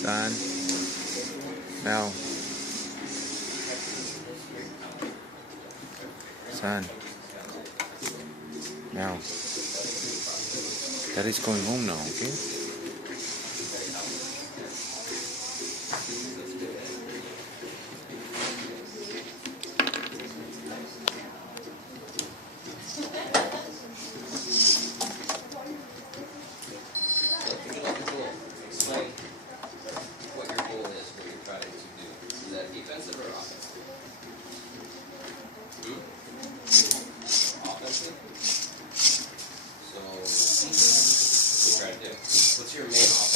Son. Mel. Son. Mel. Daddy's going home now, okay? Explain what your goal is, what you're trying to do. Is that defensive or offensive? Offensive? So, what are you trying to do? What's your main offense?